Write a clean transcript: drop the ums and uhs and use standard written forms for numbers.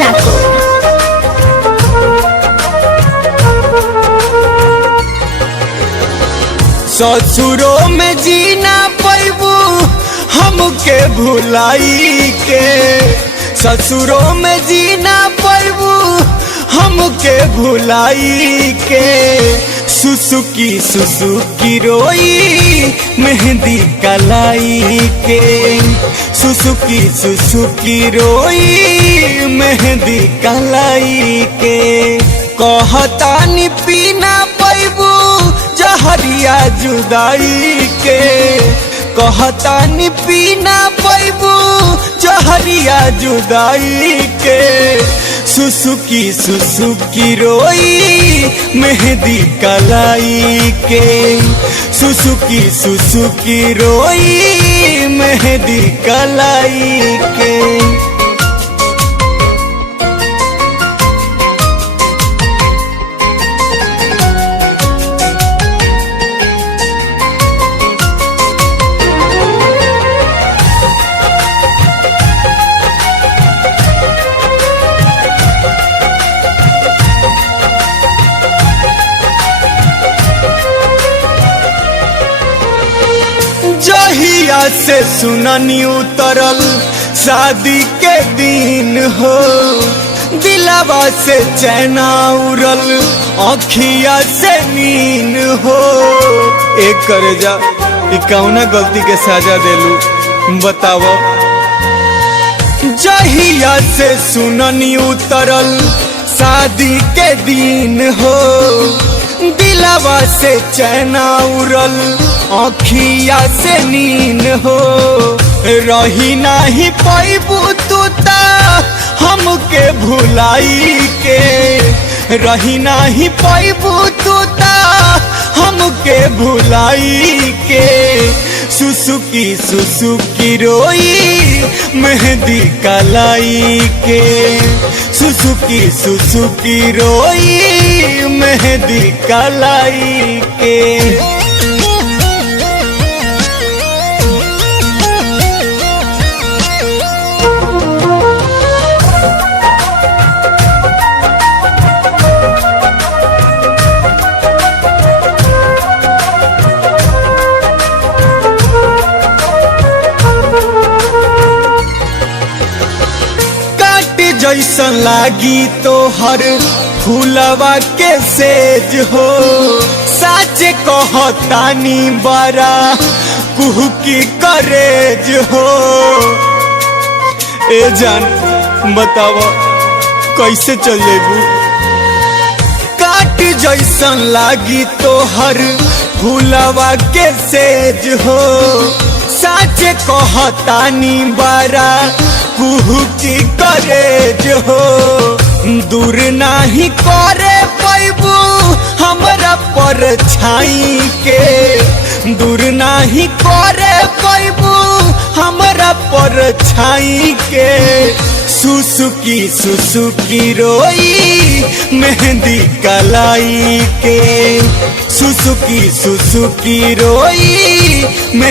राको। ससुरों में जीना पैबू हमके भुलाई के, ससुरों में जीना पैबू हमके भुलाई के। सुसुकी सुसुकी रोई मेहंदी कलाई के, सुसुकी सुसुकी रोई मेहंदी कलाई के। कहतानी पीना पैबू जहरिया जुदाई के, कहतानी पीना पैबू जहरिया जुदाई के। सुसुकी सुसुकी रोई मेहंदी कलाई के, सुसुकी सुसुकी रोई मेहंदी कलाई के। जहिया से सुननी उतरल शादी के दिन हो, दिलावा से चैना उड़ल अखिया से नीन हो। एक कर जा कौना गलती के सजा देलू बताओ। जहिया से सुननी उतरल शादी के दिन हो, दिलावा से चैना उड़ल अखिया से नीन हो। रही नाही पैबू तू ता हमके भुलाई के, रही नाही पैबू तू ता हमके भुलाई के। सुसुकी सुसुकी रोई मेहंदी कलाई के, सुसुकी सुसुकी रोई मेहंदी कलाई के। जैसन लागी तो हर फूलवा के सेज हो, साच कहतानी बड़ा कुहकी करेज हो। ए जान बताव कैसे चल जेबू। काट जैसन लागी तो हर फूलवा के सेज हो, साच कहतानी बड़ा कुहकी करेज हो। दूर नाही करे पैबू हमरा पर छाई के, दूर नाही करे पैबू हमरा पर छाई के। सुसुकी सुसुकी रोई मेहंदी कलाई के, सुसुकी सुसुकी रोई